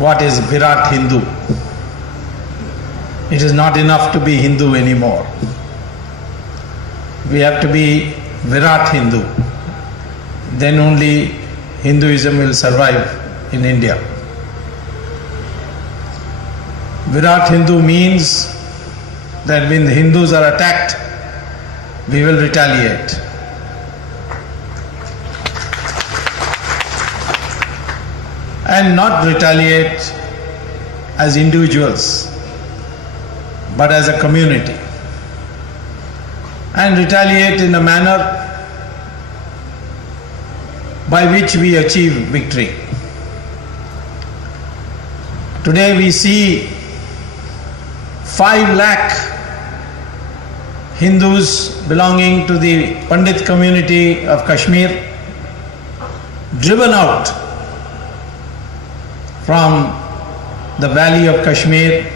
what is Virat Hindu. It is not enough to be Hindu anymore. We have to be Virat Hindu. Then only Hinduism will survive in India. Virat Hindu means that when the Hindus are attacked, we will retaliate. And not retaliate as individuals, but as a community. And retaliate in a manner by which we achieve victory. Today we see 5 lakh Hindus belonging to the Pandit community of Kashmir driven out from the valley of Kashmir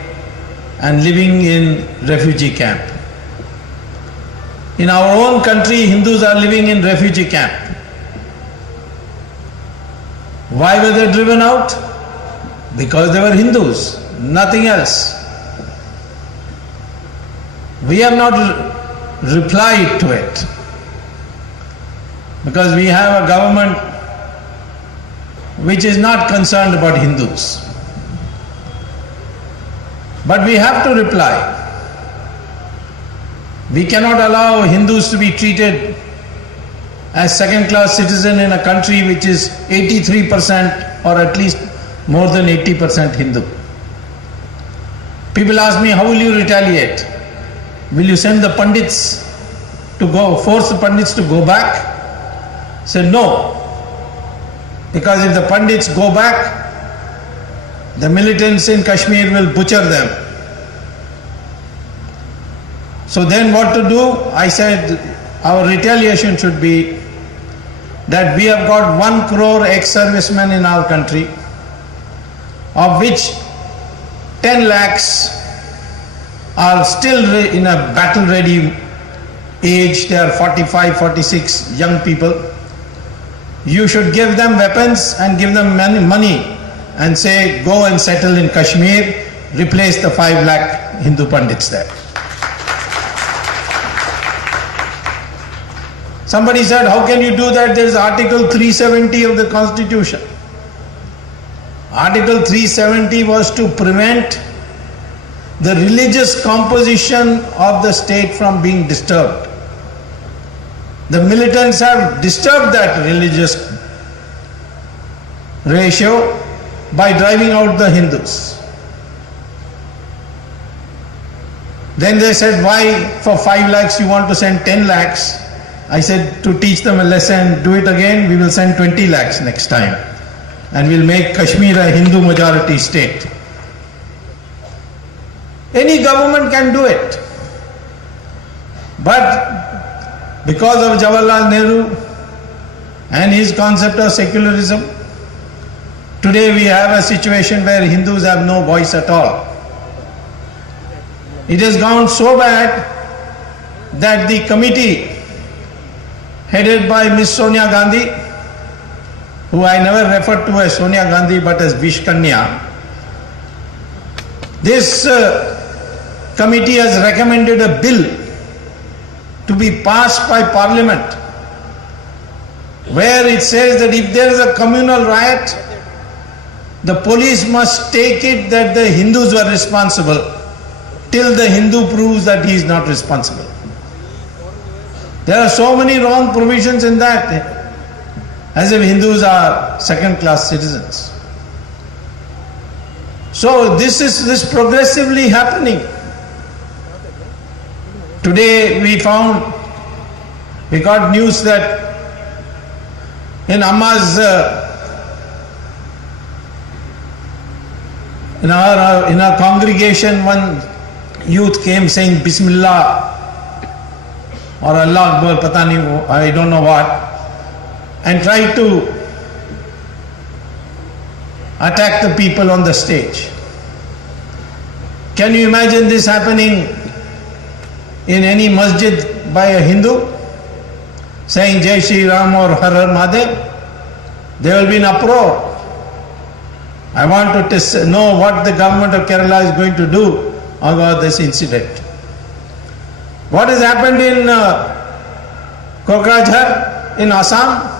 and living in refugee camp. In our own country, Hindus are living in refugee camp. Why were they driven out? Because they were Hindus, nothing else. We have not replied to it because we have a government which is not concerned about Hindus. But we have to reply. We cannot allow Hindus to be treated as second-class citizens in a country which is 83% or at least more than 80% Hindu. People ask me, how will you retaliate? Will you send the Pandits to go, force the Pandits to go back? I said no. Because if the Pandits go back, the militants in Kashmir will butcher them. So then what to do? I said our retaliation should be that we have got 1 crore ex-servicemen in our country, of which 10 lakhs are still in a battle-ready age. They are 45, 46 young people. You should give them weapons and give them money and say, go and settle in Kashmir, replace the 5 lakh Hindu Pandits there. Somebody said, how can you do that? There is Article 370 of the Constitution. Article 370 was to prevent the religious composition of the state from being disturbed. The militants have disturbed that religious ratio by driving out the Hindus. Then they said, why for 5 lakhs you want to send 10 lakhs? I said, to teach them a lesson, do it again, we will send 20 lakhs next time. And we'll make Kashmir a Hindu majority state. Any government can do it. But because of Jawaharlal Nehru and his concept of secularism, today we have a situation where Hindus have no voice at all. It has gone so bad that the committee headed by Miss Sonia Gandhi, who I never referred to as Sonia Gandhi but as Vishkanya, this committee has recommended a bill to be passed by Parliament where it says that if there is a communal riot, the police must take it that the Hindus were responsible till the Hindu proves that he is not responsible. There are so many wrong provisions in that, as if Hindus are second-class citizens. So this is progressively happening. Today we got news that in Amma's, in our congregation, one youth came saying Bismillah or Allah Akbar, pata nahi, I don't know what, and tried to attack the people on the stage. Can you imagine this happening in any masjid by a Hindu, saying Jai Shri Ram or Har Har Mahadev? There will be an uproar. I want to know what the government of Kerala is going to do about this incident. What has happened in Kokrajhar in Assam?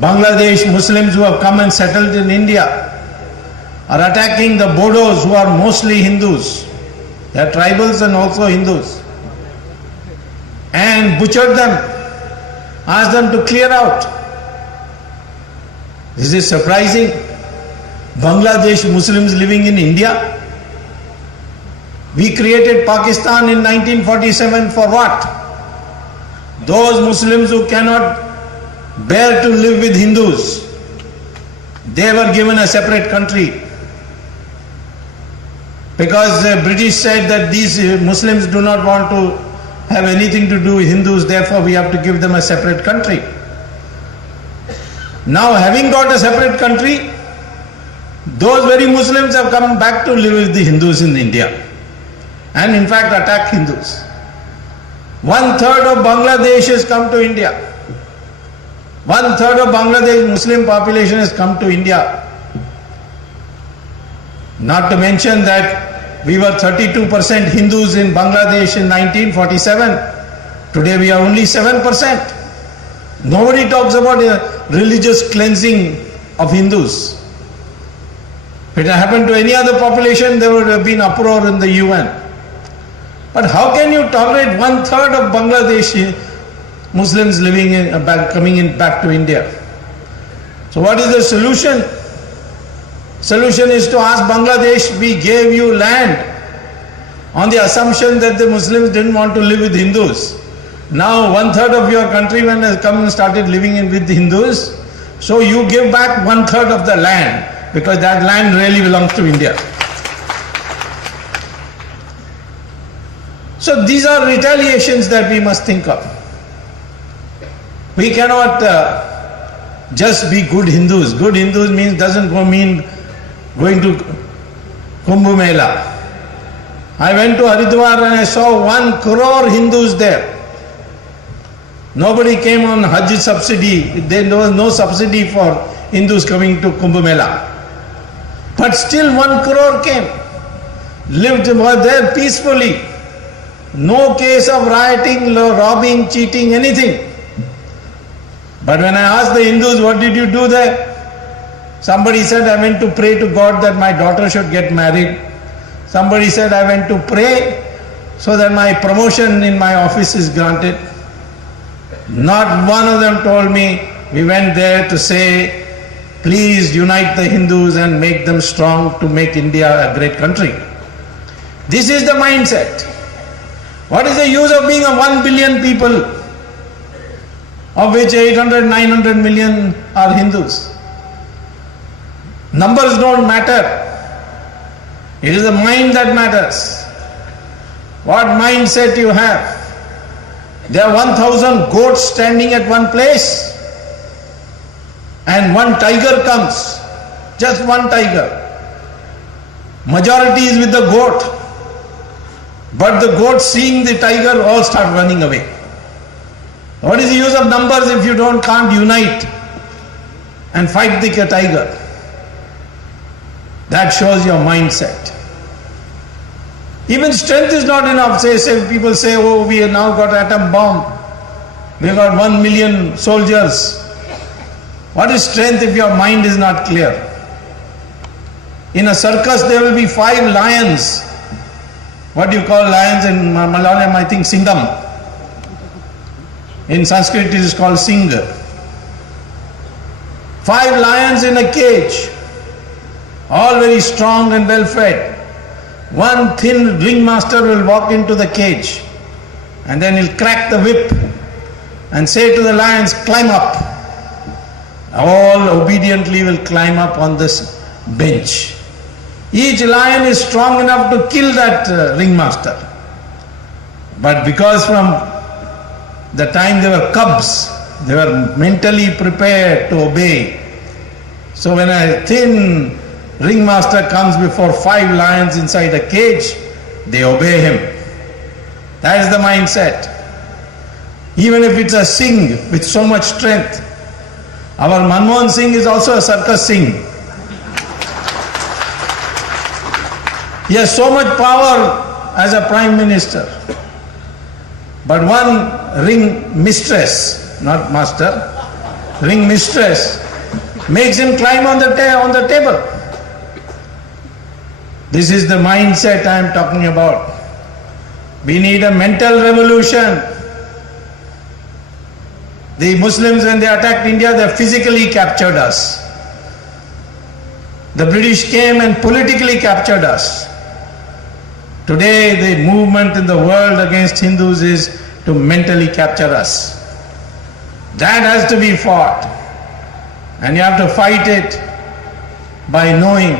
Bangladesh Muslims who have come and settled in India are attacking the Bodos who are mostly Hindus. They are tribals and also Hindus. And butchered them, asked them to clear out. This is surprising. Bangladesh Muslims living in India. We created Pakistan in 1947 for what? Those Muslims who cannot bear to live with Hindus, they were given a separate country. Because the British said that these Muslims do not want to have anything to do with Hindus, therefore we have to give them a separate country. Now, having got a separate country, those very Muslims have come back to live with the Hindus in India and in fact attack Hindus. 1/3 of Bangladesh has come to India. 1/3 of Bangladesh Muslim population has come to India. Not to mention that we were 32% Hindus in Bangladesh in 1947. Today we are only 7%. Nobody talks about a religious cleansing of Hindus. If it had happened to any other population, there would have been uproar in the UN. But how can you tolerate 1/3 of Bangladeshi Muslims coming back to India? So what is the solution? Solution is to ask Bangladesh, we gave you land on the assumption that the Muslims didn't want to live with Hindus. Now 1/3 of your countrymen has come and started living with the Hindus. So you give back 1/3 of the land, because that land really belongs to India. So these are retaliations that we must think of. We cannot just be good Hindus. Good Hindus doesn't mean going to Kumbh Mela. I went to Haridwar and I saw 1 crore Hindus there. Nobody came on Hajj subsidy. There was no subsidy for Hindus coming to Kumbh Mela. But still 1 crore came. Were there peacefully. No case of rioting, robbing, cheating, anything. But when I asked the Hindus, what did you do there? Somebody said, I went to pray to God that my daughter should get married. Somebody said, I went to pray so that my promotion in my office is granted. Not one of them told me, we went there to say, please unite the Hindus and make them strong to make India a great country. This is the mindset. What is the use of being a 1 billion people, of which 800, 900 million are Hindus? Numbers don't matter. It is the mind that matters. What mindset you have. There are 1,000 goats standing at one place and one tiger comes. Just one tiger. Majority is with the goat. But the goats seeing the tiger all start running away. What is the use of numbers if you can't unite and fight the tiger? That shows your mindset. Even strength is not enough. People say, oh, we have now got atom bomb. We have got 1 million soldiers. What is strength if your mind is not clear? In a circus there will be 5 lions. What do you call lions in Malayalam? I think Singham. In Sanskrit it is called Singha. 5 lions in a cage. All very strong and well fed. One thin ringmaster will walk into the cage and then he'll crack the whip and say to the lions, climb up. All obediently will climb up on this bench. Each lion is strong enough to kill that ringmaster. But because from the time they were cubs, they were mentally prepared to obey. So when a thin ringmaster comes before 5 lions inside a cage, they obey him. That is the mindset. Even if it's a Singh with so much strength. Our Manmohan Singh is also a circus Singh. He has so much power as a prime minister. But one ring mistress, not master, ring mistress, makes him climb on the table. This is the mindset I am talking about. We need a mental revolution. The Muslims, when they attacked India, they physically captured us. The British came and politically captured us. Today, the movement in the world against Hindus is to mentally capture us. That has to be fought. And you have to fight it by knowing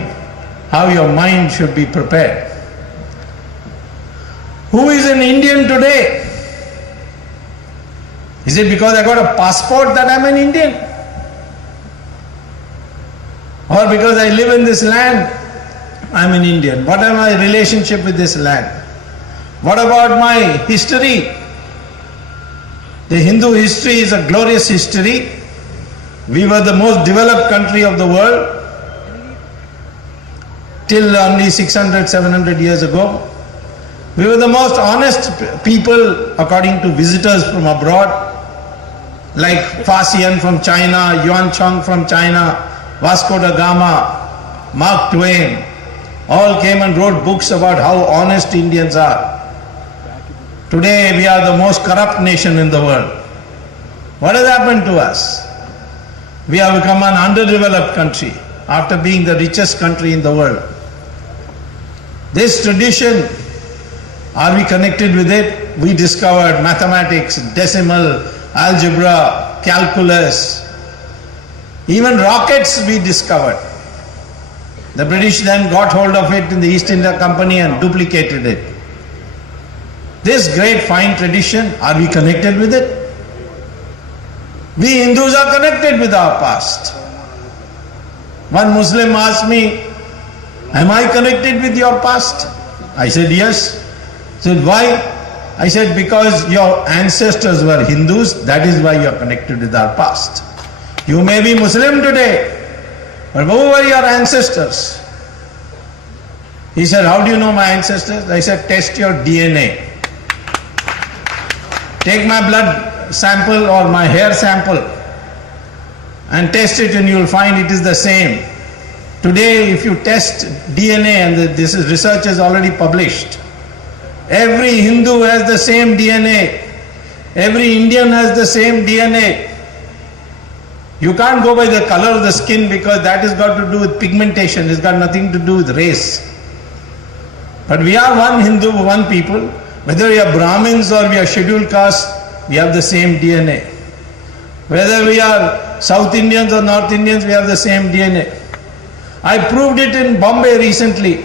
how your mind should be prepared. Who is an Indian today? Is it because I got a passport that I'm an Indian? Or because I live in this land, I'm an Indian? What are my relationship with this land? What about my history? The Hindu history is a glorious history. We were the most developed country of the world till only 600, 700 years ago. We were the most honest people according to visitors from abroad, like Fasian from China, Yuan Chang from China, Vasco da Gama, Mark Twain, all came and wrote books about how honest Indians are. Today we are the most corrupt nation in the world. What has happened to us? We have become an underdeveloped country after being the richest country in the world. This tradition, are we connected with it? We discovered mathematics, decimal, algebra, calculus, even rockets we discovered. The British then got hold of it in the East India Company and duplicated it. This great fine tradition, are we connected with it? We Hindus are connected with our past. One Muslim asked me, am I connected with your past? I said yes. He said, why? I said, because your ancestors were Hindus, that is why you are connected with our past. You may be Muslim today, but who were your ancestors? He said, how do you know my ancestors? I said, test your DNA. Take my blood sample or my hair sample and test it and you will find it is the same. Today, if you test DNA, and this is research is already published, every Hindu has the same DNA. Every Indian has the same DNA. You can't go by the color of the skin because that has got to do with pigmentation. It's got nothing to do with race. But we are one Hindu, one people. Whether we are Brahmins or we are scheduled caste, we have the same DNA. Whether we are South Indians or North Indians, we have the same DNA. I proved it in Bombay recently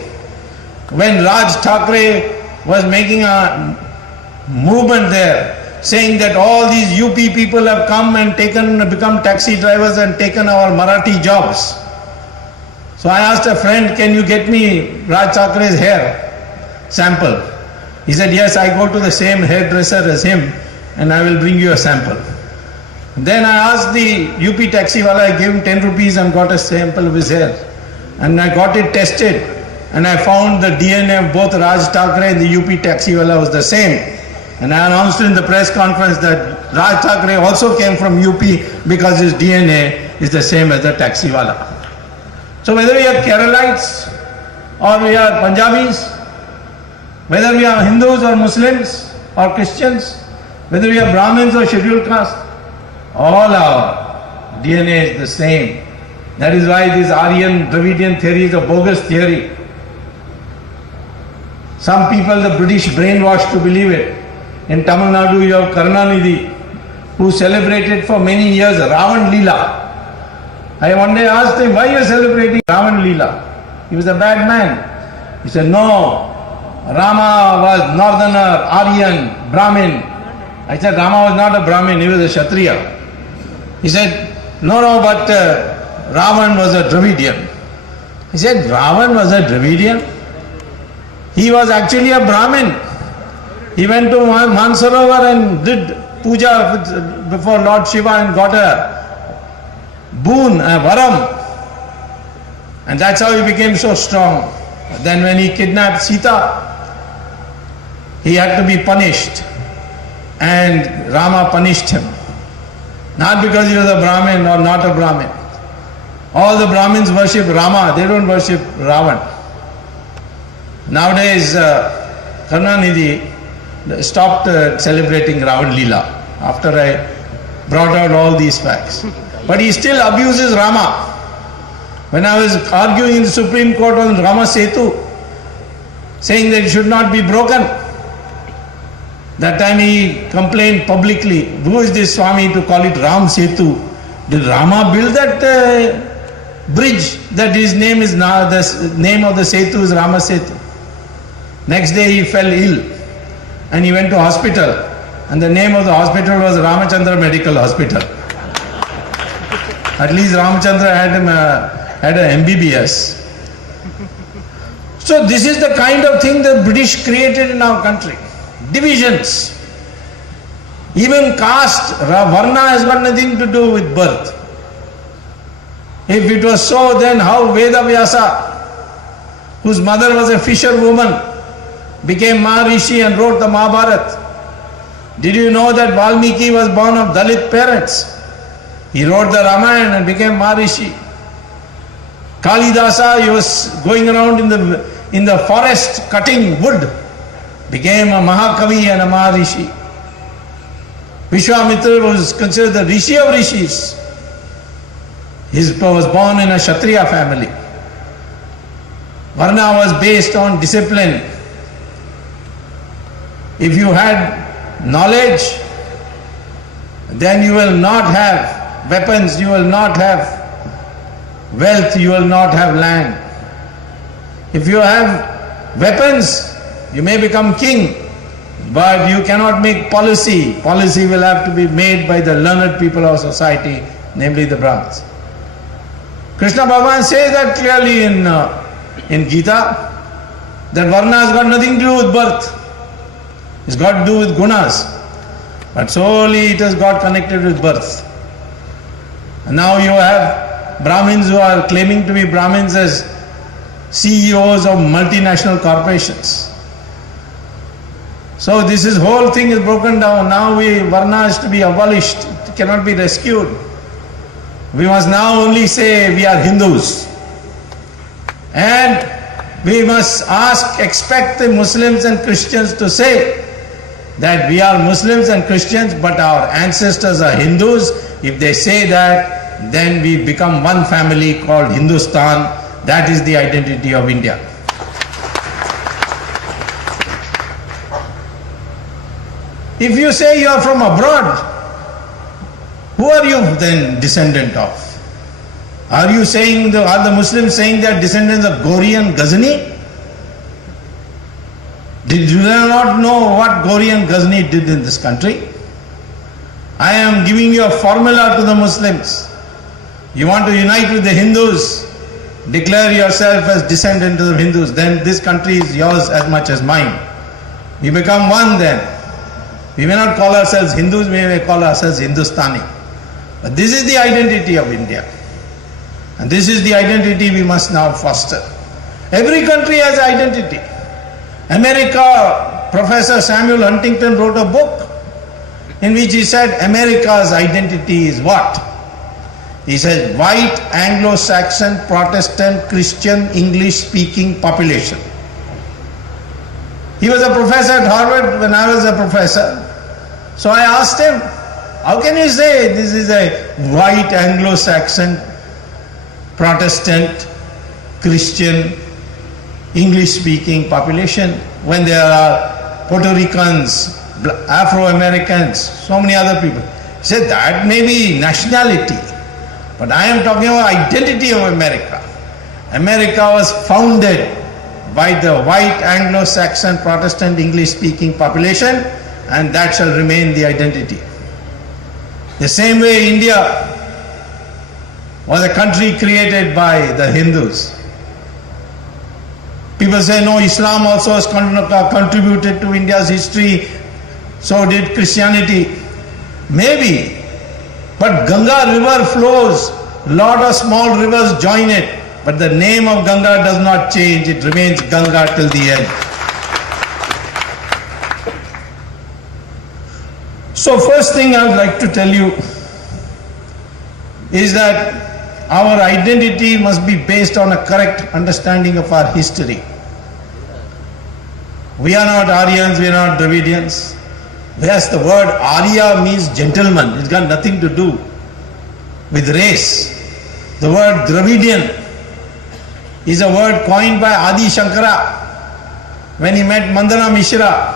when Raj Thackeray was making a movement there saying that all these UP people have come and become taxi drivers and taken our Marathi jobs. So I asked a friend, can you get me Raj Thackeray's hair sample? He said, yes, I go to the same hairdresser as him and I will bring you a sample. Then I asked the UP taxi wala, I gave him 10 rupees and got a sample of his hair. And I got it tested and I found the DNA of both Raj Thackeray and the UP taxi wala was the same. And I announced in the press conference that Raj Thackeray also came from UP because his DNA is the same as the taxi wala. So whether we are Keralites or we are Punjabis, whether we are Hindus or Muslims or Christians, whether we are Brahmins or scheduled caste, all our DNA is the same. That is why this Aryan Dravidian theory is a bogus theory. Some people, the British brainwashed to believe it. In Tamil Nadu you have Karunanidhi, who celebrated for many years Ravan Leela. I one day asked him, why you are celebrating Ravan Leela? He was a bad man. He said, no, Rama was northerner, Aryan, Brahmin. I said, Rama was not a Brahmin, he was a Kshatriya. He said, no, but Ravan was a Dravidian. He said, Ravan was a Dravidian? He was actually a Brahmin. He went to Mansarovar and did puja before Lord Shiva and got a boon, a varam. And that's how he became so strong. Then when he kidnapped Sita, he had to be punished, and Rama punished him. Not because he was a Brahmin or not a Brahmin. All the Brahmins worship Rama, they don't worship Ravan. Nowadays, Karunanidhi stopped celebrating Ravan Leela after I brought out all these facts. But he still abuses Rama. When I was arguing in the Supreme Court on Rama Setu, saying that it should not be broken, that time he complained publicly, who is this Swami to call it Ram Setu? Did Rama build that bridge that his name is now, the name of the Setu is Rama Setu? Next day he fell ill and he went to hospital, and the name of the hospital was Ramachandra Medical Hospital. At least Ramachandra had an MBBS. So this is the kind of thing the British created in our country. Divisions. Even caste, Varna has got nothing to do with birth. If it was so, then how Veda Vyasa, whose mother was a fisherwoman, became Maharishi and wrote the Mahabharata? Did you know that Valmiki was born of Dalit parents? He wrote the Ramayana and became Maharishi. Kalidasa, he was going around in the forest cutting wood, became a Mahakavi and a Maharishi. Vishwamitra was considered the Rishi of Rishis. He was born in a Kshatriya family. Varna was based on discipline. If you had knowledge, then you will not have weapons, you will not have wealth, you will not have land. If you have weapons, you may become king, but you cannot make policy. Policy will have to be made by the learned people of society, namely the Brahmins. Krishna Bhagavan says that clearly in Gita, that Varna has got nothing to do with birth. It's got to do with gunas. But solely it has got connected with birth. And now you have Brahmins who are claiming to be Brahmins as CEOs of multinational corporations. So this whole thing is broken down. Now Varna is to be abolished. It cannot be rescued. We must now only say we are Hindus. And we must expect the Muslims and Christians to say that we are Muslims and Christians, but our ancestors are Hindus. If they say that, then we become one family called Hindustan. That is the identity of India. If you say you are from abroad, who are you then descendant of? Are you saying, are the Muslims saying they are descendants of Gori and Ghazni? Do they not know what Gori and Ghazni did in this country? I am giving you a formula to the Muslims. You want to unite with the Hindus, declare yourself as descendant of the Hindus, then this country is yours as much as mine. We become one then. We may not call ourselves Hindus, we may call ourselves Hindustani. But this is the identity of India. And this is the identity we must now foster. Every country has identity. America, Professor Samuel Huntington wrote a book in which he said America's identity is what? He says white, Anglo-Saxon, Protestant, Christian, English-speaking population. He was a professor at Harvard when I was a professor. So I asked him, how can you say this is a white, Anglo-Saxon, Protestant, Christian, English-speaking population when there are Puerto Ricans, Afro-Americans, so many other people? He said that may be nationality, but I am talking about identity of America. America was founded by the white, Anglo-Saxon, Protestant, English-speaking population, and that shall remain the identity. The same way India was a country created by the Hindus. People say, no, Islam also has contributed to India's history, so did Christianity. Maybe, but Ganga river flows, lot of small rivers join it, But the name of Ganga does not change, it remains Ganga till the end. So first thing I would like to tell you is that our identity must be based on a correct understanding of our history. We are not Aryans, we are not Dravidians. Yes, the word Arya means gentleman. It's got nothing to do with race. The word Dravidian is a word coined by Adi Shankara when he met Mandana Mishra.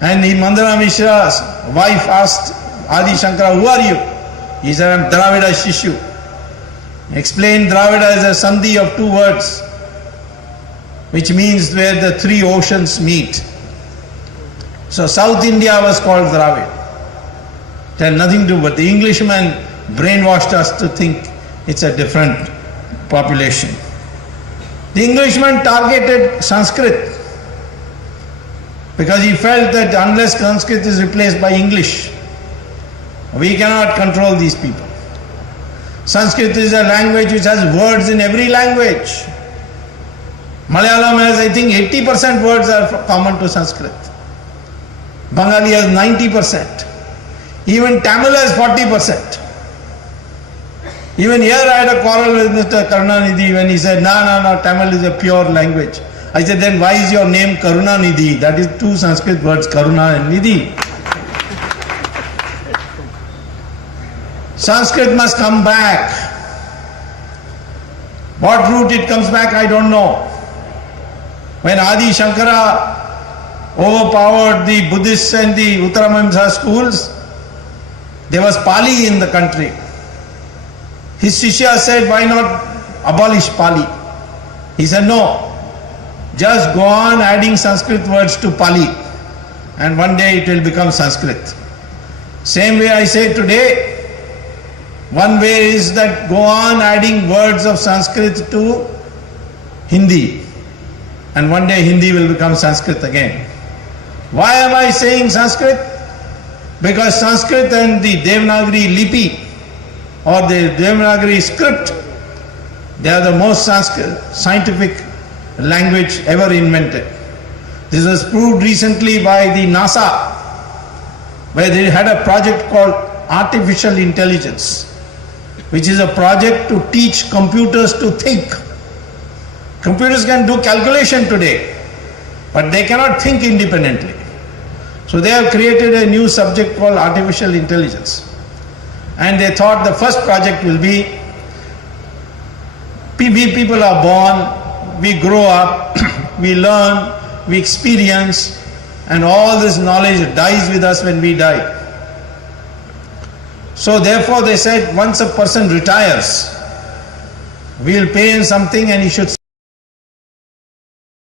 And Mandana Mishra's wife asked Adi Shankara, who are you? He said, I am Dravida Shishu. Explained Dravida is a sandhi of two words, which means where the three oceans meet. So South India was called Dravid. It had nothing to do, but the Englishman brainwashed us to think it's a different population. The Englishman targeted Sanskrit because he felt that unless Sanskrit is replaced by English, we cannot control these people. Sanskrit is a language which has words in every language. Malayalam has, I think, 80% words are common to Sanskrit. Bengali has 90%. Even Tamil has 40%. Even here I had a quarrel with Mr. Karunanidhi when he said, no, Tamil is a pure language. I said, then why is your name Karunanidhi? That is two Sanskrit words, Karuna and Nidhi. Sanskrit must come back. What route it comes back, I don't know. When Adi Shankara overpowered the Buddhists and the Uttaramamsa schools, there was Pali in the country. His Shishya said, why not abolish Pali? He said, no, just go on adding Sanskrit words to Pali and one day it will become Sanskrit. Same way I say today, one way is that go on adding words of Sanskrit to Hindi and one day Hindi will become Sanskrit again. Why am I saying Sanskrit? Because Sanskrit and the Devanagari Lipi or the Devanagari script, they are the most scientific language ever invented. This was proved recently by the NASA, where they had a project called Artificial Intelligence, which is a project to teach computers to think. Computers can do calculation today, but they cannot think independently. So they have created a new subject called Artificial Intelligence. And they thought the first project will be, people are born, we grow up, we learn, we experience, and all this knowledge dies with us when we die. So therefore they said, once a person retires, we will pay him something and he should